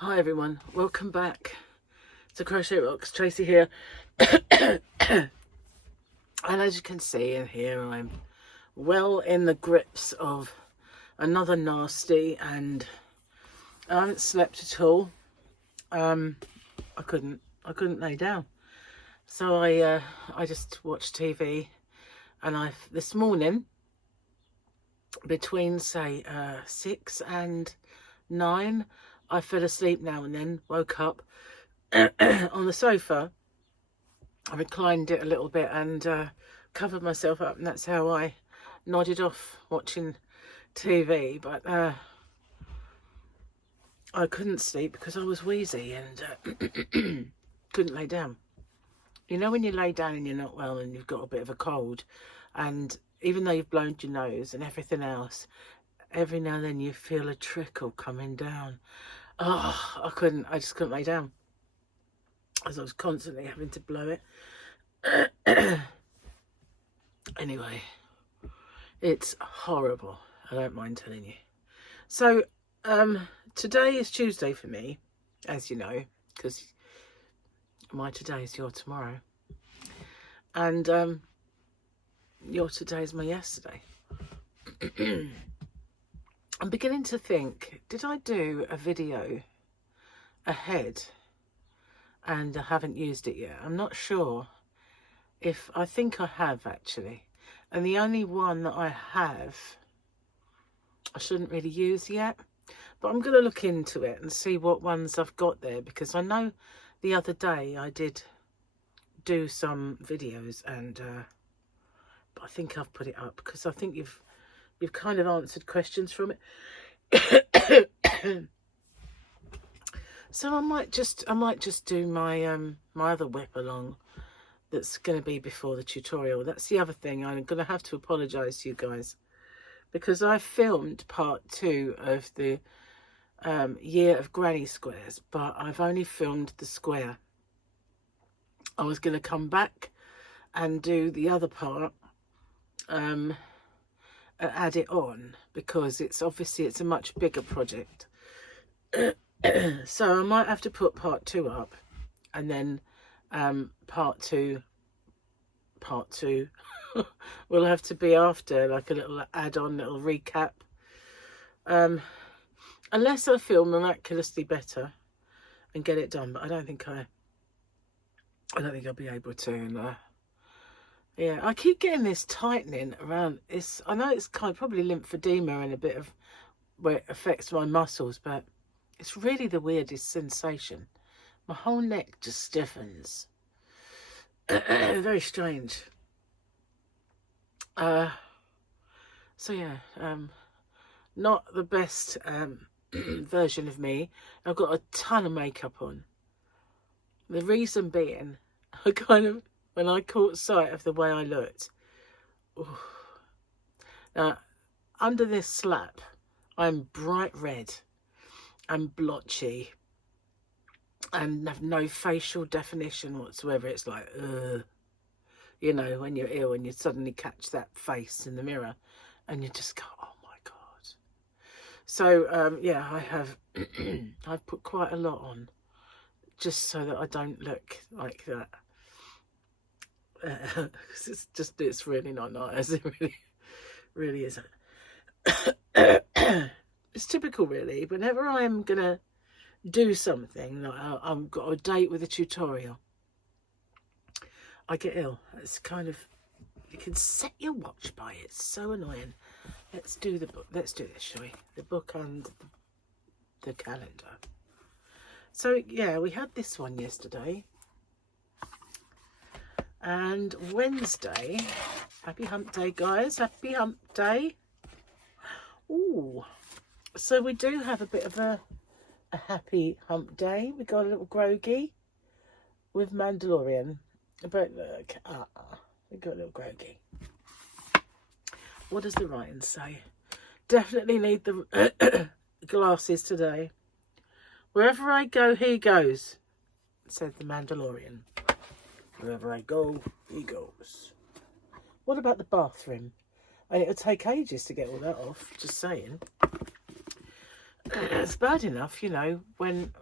Hi everyone, welcome back to Crochet Rocks. Tracy here. And as you can see in here, I'm well in the grips of another nasty, and I haven't slept at all. I couldn't lay down, so I just watched TV, and this morning between say 6 and 9, I fell asleep now and then, woke up on the sofa. I reclined it a little bit and covered myself up, and that's how I nodded off watching TV. But I couldn't sleep because I was wheezy and couldn't lay down. You know when you lay down and you're not well and you've got a bit of a cold, and even though you've blown your nose and everything else, every now and then you feel a trickle coming down. Oh, I just couldn't lay down, as I was constantly having to blow it. Anyway, it's horrible. I don't mind telling you. So, today is Tuesday for me, as you know, because my today is your tomorrow. And your today is my yesterday. I'm beginning to think, did I do a video ahead and I haven't used it yet? I'm not sure. I think I have actually. And the only one that I have, I shouldn't really use yet. But I'm going to look into it and see what ones I've got there, because I know the other day I did do some videos, and but I think I've put it up because I think you've kind of answered questions from it. So I might just do my my other whip along. That's going to be before the tutorial. That's the other thing. I'm going to have to apologise to you guys, because I filmed part 2 of the year of granny squares, but I've only filmed the square. I was going to come back and do the other part, and add it on, because it's a much bigger project. So I might have to put part 2 up, and then part two will have to be after, like a little add-on, little recap, unless I feel miraculously better and get it done. But I don't think I'll be able to. And yeah, I keep getting this tightening around. I know it's probably lymphedema and a bit of where it affects my muscles, but it's really the weirdest sensation. My whole neck just stiffens. Very strange. So yeah, not the best version of me. I've got a ton of makeup on. The reason being, when I caught sight of the way I looked, now under this slap, I'm bright red and blotchy and have no facial definition whatsoever. It's like, you know, when you're ill and you suddenly catch that face in the mirror and you just go, oh my God. So yeah, I have I've put quite a lot on just so that I don't look like that. It's really not nice. It really isn't. It's typical, really. Whenever I'm gonna do something, like I've got a date with a tutorial, I get ill. It's kind of, you can set your watch by it. It's so annoying. Let's do the book. Let's do this, shall we? The book and the calendar. So yeah, we had this one yesterday. And Wednesday, happy hump day, guys. Happy hump day. Ooh. So we do have a bit of a happy hump day. We got a little Croaky with Mandalorian. But look, we got a little Croaky. What does the writing say? Definitely need the glasses today. Wherever I go, he goes, said the Mandalorian. Wherever I go, he goes. What about the bathroom? And it'll take ages to get all that off, just saying. It's bad enough, you know, when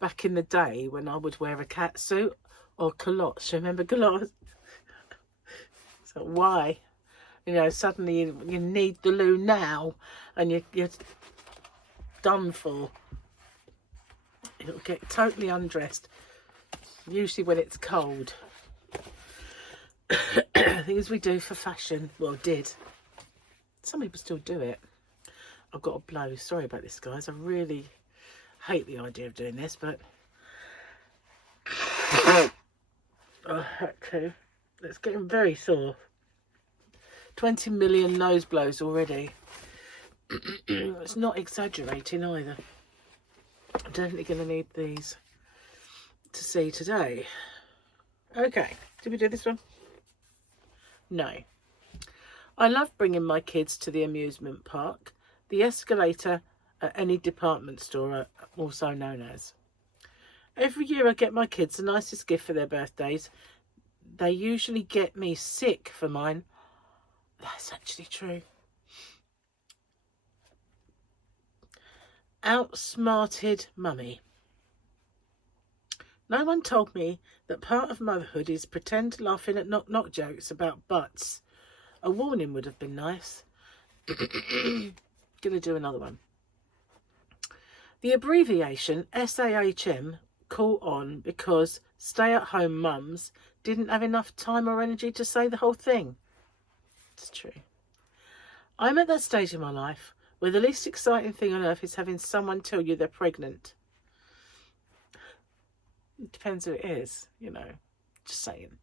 back in the day when I would wear a cat suit or culottes. Remember culottes? So why? You know, suddenly you need the loo now and you're done for. It'll get totally undressed, usually when it's cold. Things we do for fashion. Well, did. Some people still do it. I've got to blow. Sorry about this, guys. I really hate the idea of doing this, but I had to. It's getting very sore. 20 million nose blows already. It's not exaggerating either. I'm definitely going to need these to see today. Okay, did we do this one? No. I love bringing my kids to the amusement park, the escalator at any department store, also known as. Every year I get my kids the nicest gift for their birthdays. They usually get me sick for mine. That's actually true. Outsmarted mummy. No one told me that part of motherhood is pretend laughing at knock-knock jokes about butts. A warning would have been nice. Gonna do another one. The abbreviation SAHM caught on because stay-at-home mums didn't have enough time or energy to say the whole thing. It's true. I'm at that stage in my life where the least exciting thing on earth is having someone tell you they're pregnant. It depends who it is, you know. Just saying.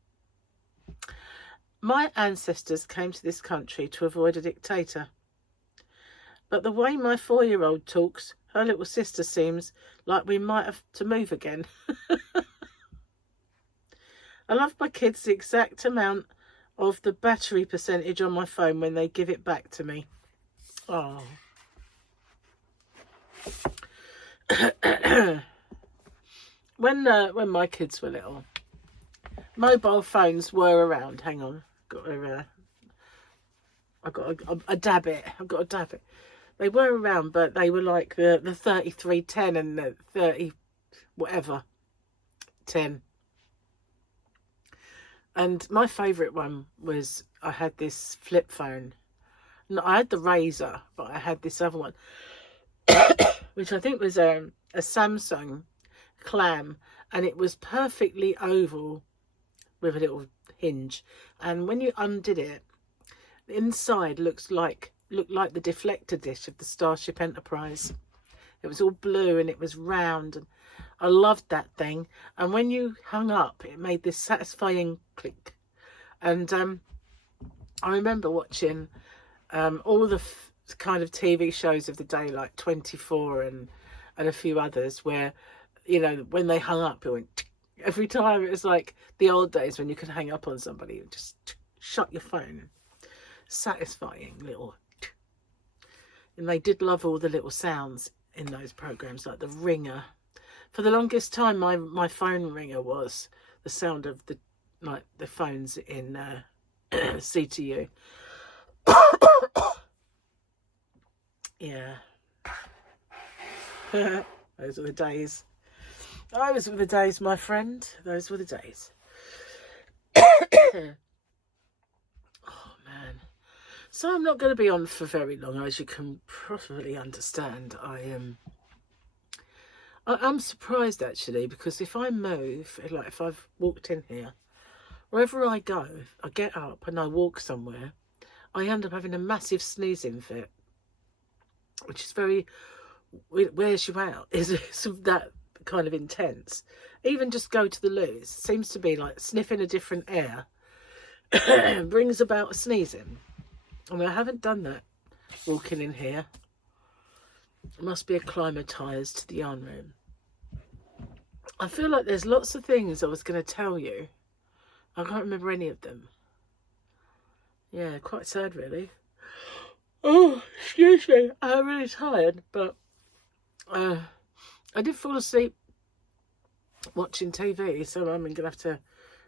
My ancestors came to this country to avoid a dictator. But the way my 4-year-old talks, her little sister seems like we might have to move again. I love my kids the exact amount of the battery percentage on my phone when they give it back to me. Oh. When my kids were little, mobile phones were around. Hang on, I've got a dab it. I've got a dab it. They were around, but they were like the 3310 and the 30 whatever 10. And my favourite one was, I had this flip phone. No, I had the Razor, but I had this other one, which I think was a Samsung clam, and it was perfectly oval with a little hinge. And when you undid it, the inside looked like the deflector dish of the Starship Enterprise. It was all blue and it was round, and I loved that thing. And when you hung up, it made this satisfying click. And I remember watching all the kind of TV shows of the day, like 24 and a few others, where, you know, when they hung up, it went tick. Every time. It was like the old days when you could hang up on somebody and just shut your phone. Satisfying little tick. And they did love all the little sounds in those programs, like the ringer. For the longest time, my phone ringer was the sound of the phones in CTU. Yeah. Those were the days. Those were the days, my friend. Those were the days. Oh, man. So I'm not going to be on for very long, as you can probably understand. I'm surprised, actually, because if I move, like if I've walked in here, wherever I go, I get up and I walk somewhere, I end up having a massive sneezing fit, which is very, wears you out. Is that kind of intense. Even just go to the loo, it seems to be like sniffing a different air brings about a sneezing. I mean, I haven't done that walking in here. I must be acclimatised to the yarn room. I feel like there's lots of things I was going to tell you. I can't remember any of them. Yeah, quite sad, really. Oh, excuse me. I'm really tired, but I did fall asleep watching TV, so I'm going to have to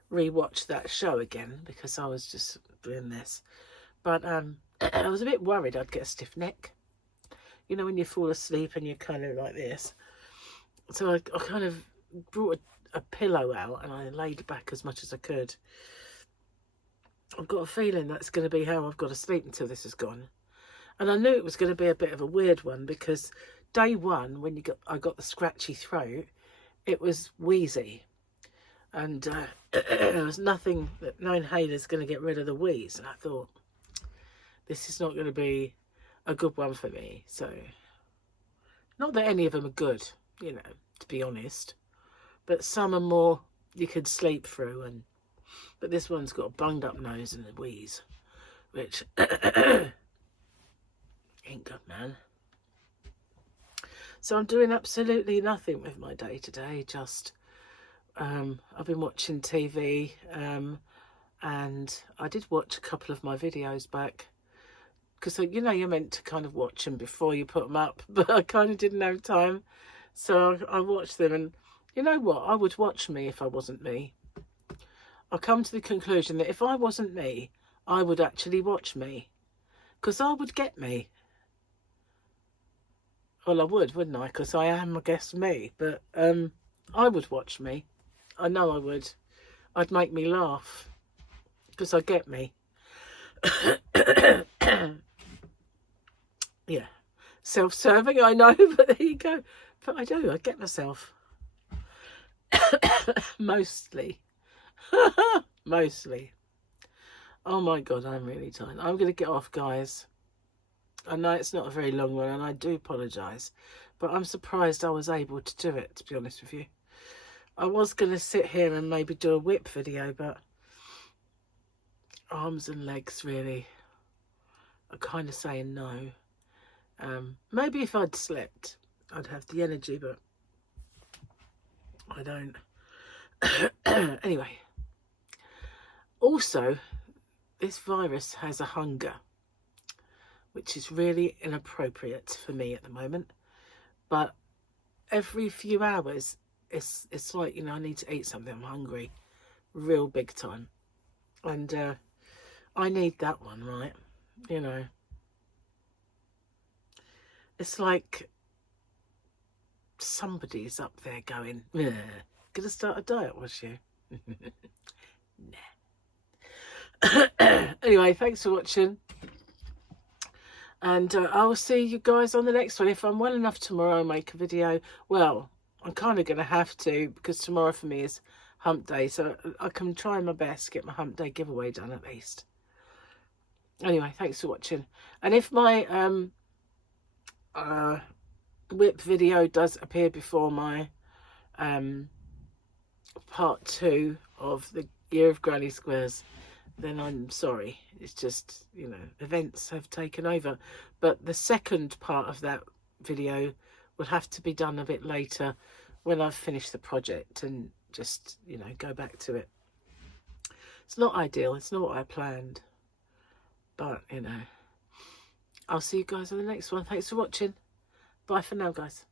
re-watch that show again because I was just doing this. But I was a bit worried I'd get a stiff neck. You know, when you fall asleep and you're kind of like this. So I kind of brought a pillow out and I laid back as much as I could. I've got a feeling that's going to be how I've got to sleep until this is gone. And I knew it was going to be a bit of a weird one because day one, when I got the scratchy throat, it was wheezy. And there was nothing that no inhaler's going to get rid of the wheeze. And I thought, this is not going to be a good one for me. So, not that any of them are good, you know, to be honest. But some are more you could sleep through. But this one's got a bunged up nose and a wheeze, which ain't good, man. So I'm doing absolutely nothing with my day today. Just I've been watching TV, and I did watch a couple of my videos back because, you know, you're meant to kind of watch them before you put them up, but I kind of didn't have time, so I watched them. And you know what, I would watch me if I wasn't me. I come to the conclusion that if I wasn't me, I would actually watch me, because I would get me. Well, I would, wouldn't I? Because I am, I guess, me. But I would watch me. I know I would. I'd make me laugh because I get me. Yeah, self-serving, I know, but there you go. But I do. I get myself. Mostly. Mostly. Oh my God, I'm really tired. I'm going to get off, guys. I know it's not a very long one, and I do apologise, but I'm surprised I was able to do it, to be honest with you. I was going to sit here and maybe do a whip video, but arms and legs really are kind of saying no. Maybe if I'd slept, I'd have the energy, but I don't. Anyway, also, this virus has a hunger, which is really inappropriate for me at the moment. But every few hours, it's like, you know, I need to eat something. I'm hungry, real big time. And I need that one, right? You know. It's like somebody's up there going, gonna start a diet, was you? Nah. Anyway, thanks for watching. And I'll see you guys on the next one. If I'm well enough tomorrow, I'll make a video. Well, I'm kind of going to have to, because tomorrow for me is hump day. So I can try my best to get my hump day giveaway done at least. Anyway, thanks for watching. And if my whip video does appear before my part 2 of the Year of Granny Squares, then I'm sorry. It's just, you know, events have taken over. But the second part of that video will have to be done a bit later when I've finished the project and just, you know, go back to it. It's not ideal. It's not what I planned. But, you know, I'll see you guys on the next one. Thanks for watching. Bye for now, guys.